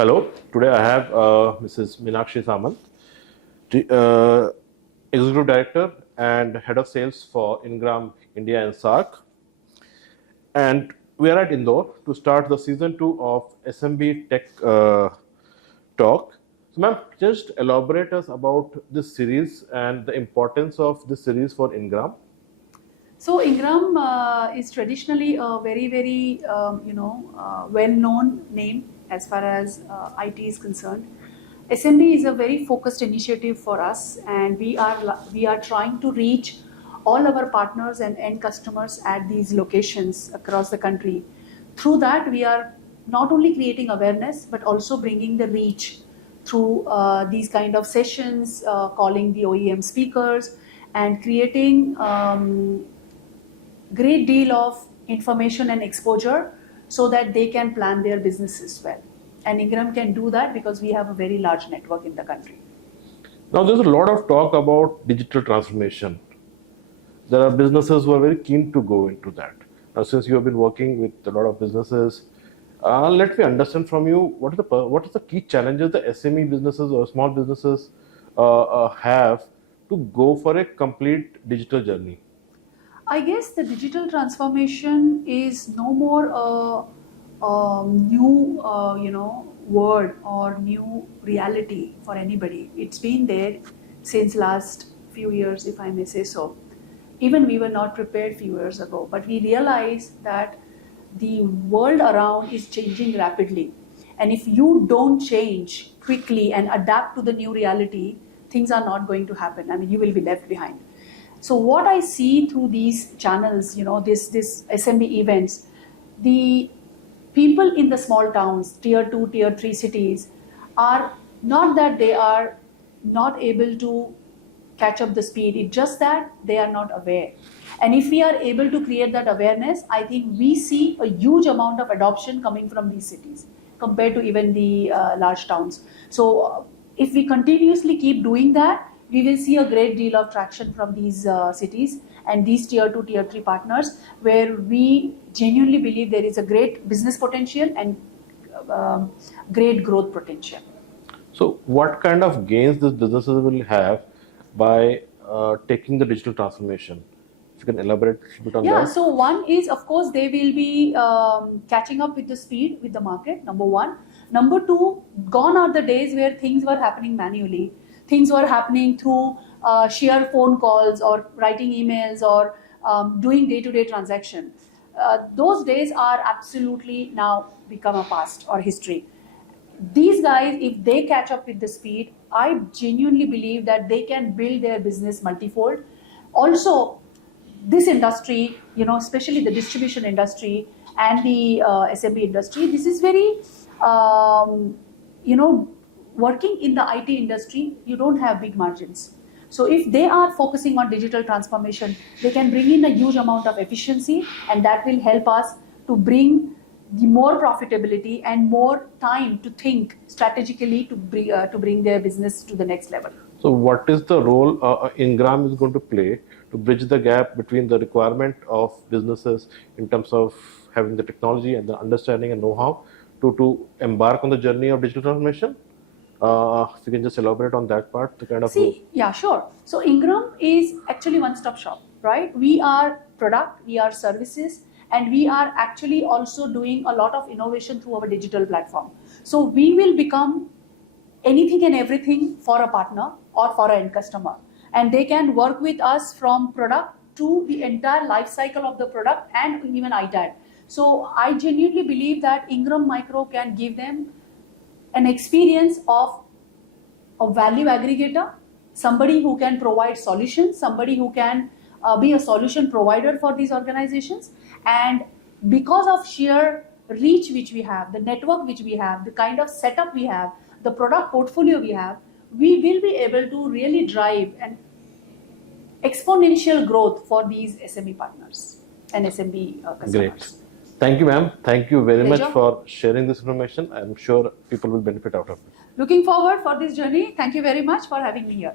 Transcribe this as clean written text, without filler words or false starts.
Hello, today I have Mrs. Minakshi Samant, Executive Director and Head of Sales for Ingram India and SAARC. And we are at Indore to start the season 2 of SMB Tech Talk. So ma'am, just elaborate us about this series and the importance of this series for Ingram. So Ingram is traditionally a very well-known name as far as IT is concerned. SMB is a very focused initiative for us, and we are trying to reach all our partners and end customers at these locations across the country. Through that, we are not only creating awareness but also bringing the reach through these kind of sessions, calling the OEM speakers, and creating great deal of information and exposure so that they can plan their businesses well. And Ingram can do that because we have a very large network in the country. Now there's a lot of talk about digital transformation. There are businesses who are very keen to go into that. Now since you have been working with a lot of businesses, let me understand from you what is the key challenges the SME businesses or small businesses have to go for a complete digital journey. I guess the digital transformation is no more a new word or new reality for anybody. It's been there since last few years, if I may say so. Even we were not prepared few years ago, but we realized that the world around is changing rapidly. And if you don't change quickly and adapt to the new reality, things are not going to happen. I mean, you will be left behind. So what I see through these channels, this SMB events, the people in the small towns, tier 2, tier 3 cities, are not that they are not able to catch up the speed. It's just that they are not aware. And if we are able to create that awareness, I think we see a huge amount of adoption coming from these cities compared to even the large towns. So if we continuously keep doing that, we will see a great deal of traction from these cities and these tier 2, tier 3 partners, where we genuinely believe there is a great business potential and great growth potential. So what kind of gains these businesses will have by taking the digital transformation? If you can elaborate a bit on that. Yeah, so one is, of course, they will be catching up with the speed with the market, number one. Number two, gone are the days where things were happening manually. Things were happening through sheer phone calls or writing emails or doing day-to-day transaction. Those days are absolutely now become a past or history. These guys, if they catch up with the speed, I genuinely believe that they can build their business multifold. Also, this industry, especially the distribution industry and the SMB industry, this is very, working in the IT industry, you don't have big margins. So if they are focusing on digital transformation, they can bring in a huge amount of efficiency, and that will help us to bring the more profitability and more time to think strategically to bring their business to the next level. So what is the role Ingram is going to play to bridge the gap between the requirement of businesses in terms of having the technology and the understanding and know-how to embark on the journey of digital transformation? If you can just elaborate on that part, the kind of... Yeah, sure. So Ingram is actually one-stop shop, right? We are product, we are services, and we are actually also doing a lot of innovation through our digital platform. So we will become anything and everything for a partner or for an end customer. And they can work with us from product to the entire life cycle of the product and even ITAD. So I genuinely believe that Ingram Micro can give them an experience of a value aggregator, somebody who can provide solutions, somebody who can be a solution provider for these organizations. And because of sheer reach which we have, the network which we have, the kind of setup we have, the product portfolio we have, we will be able to really drive an exponential growth for these SME partners and SMB customers. Great. Thank you, ma'am. Thank you very much for sharing this information. I'm sure people will benefit out of it. Looking forward for this journey. Thank you very much for having me here.